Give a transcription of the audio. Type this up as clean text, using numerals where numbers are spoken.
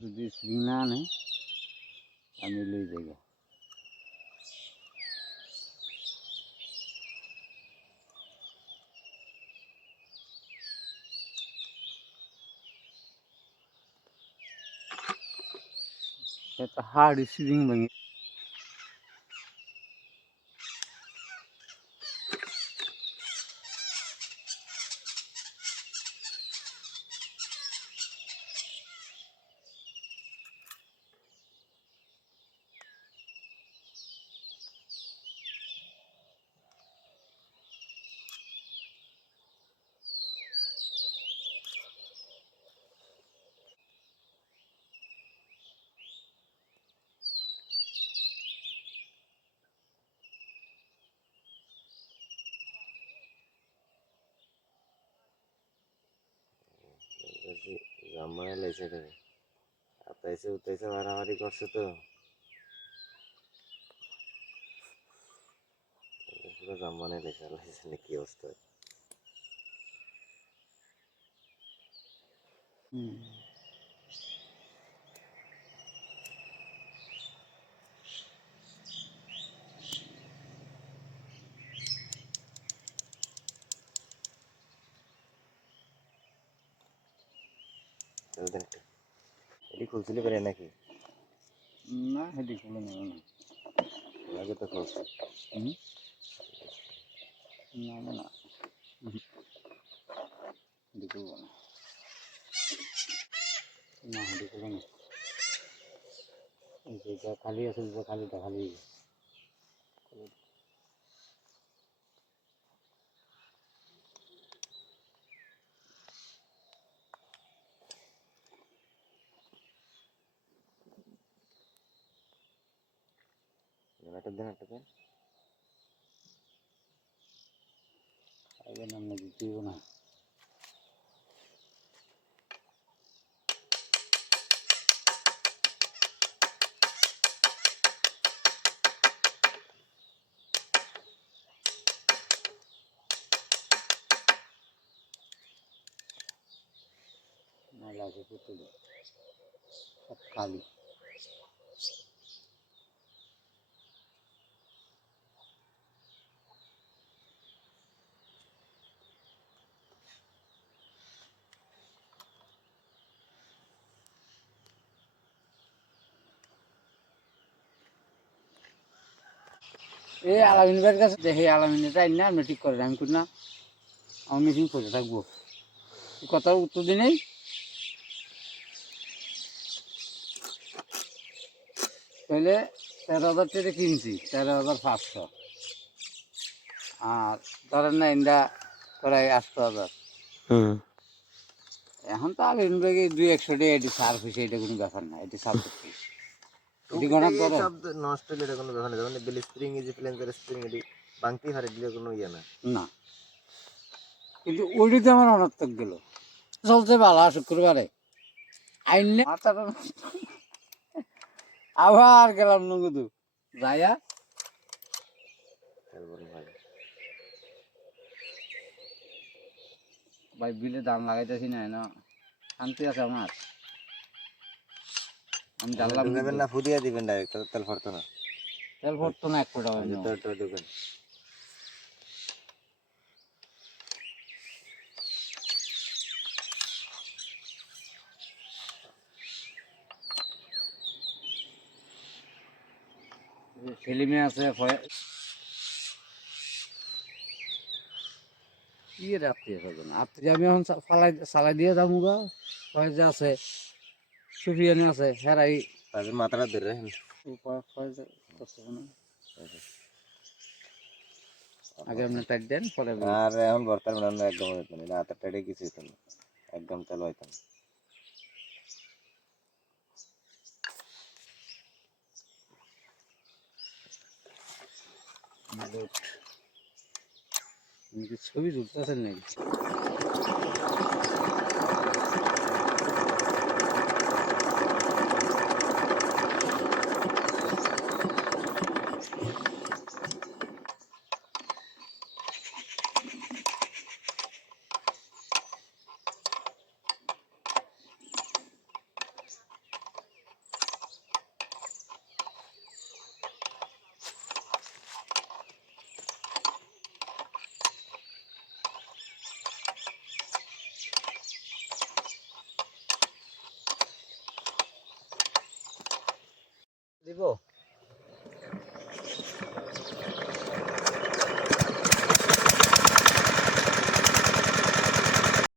যদি স্প্রিং না আনে আমি লই যাই। এটা হার্ড স্প্রিং ভাঙে। জামাই লাইছে রে, আতাইছে উতাইছে মারামারি করছে তো পুরো জামানে লাইছে লাইছে না কি অবস্থা। এটি খুলছিলি পারে নাকি? না হেডি খুলে নেব না। আগে তো খুলছে। না না হেডি খুলব না। না হেডি খুলে না। যেটা খালি আছে যেটা খালিটা খালি। একটা দিন একটা দিন আগে নামে দিতেই না। না লাগে পুতুল সব খালি। এই আলামিন ভাইয়ের কাছে দেখে আলামিনটা আইন না আমি ঠিক করে আমি করি না আমার মেশিন করে থাকবো। কথার উত্তর দিই নেই। তাহলে 13,000 টাকা কিনছি, 13,500। আর ধরেন না ইন্দা প্রায় 8,000। এখন তো আলামিন ভাইকে 200-100 টাকা এটি সার হয়েছে, এটা কোনো ব্যাপার না, এটি সার করছি এটি গণার ধরে সব নষ্ট হলে এটা কোনো ব্যাপার না। যেমন বেল স্প্রিং ইজি ফ্লেন্সের স্প্রিং এটি ভাঙতেই পারে, দিলে কোনো ইয়ে না। না, কিন্তু ওইটিতে আমার অনর্থক গেল চলছে ভালো শুক্রবারে আইন মাথাটা আবার গেলাম নগুদু যাইয়া ভাই বিলে ধান লাগাইতেছি না শান্তি আছে আমার। আমি জানলাম ঢুকাবেন না, ফুদিয়ে দিবেন ডাইরেক্ট, তেল ভরতো না। তেল ভরতো না, এক ফোঁটা ঢুকেন ছেলে মেয়ে আছে কি আত্মীয় স্বজন আত্মীয় আমি এখন চালাই দিয়ে যাবো গা। ফয়েজে আছে, সুফিয়ানি আছে, হেরাই তাদের মাথাটা ধরে রাখেন। ফয়েজে করতে না। আগে আপনি টাইট দেন পরে আর এখন ভরতার মানে একদম হইতো না, হাতের টাইটে কিছু হইতো না, একদম তেল হইতো না। ছবি তুলতেছেন নাকি? দিব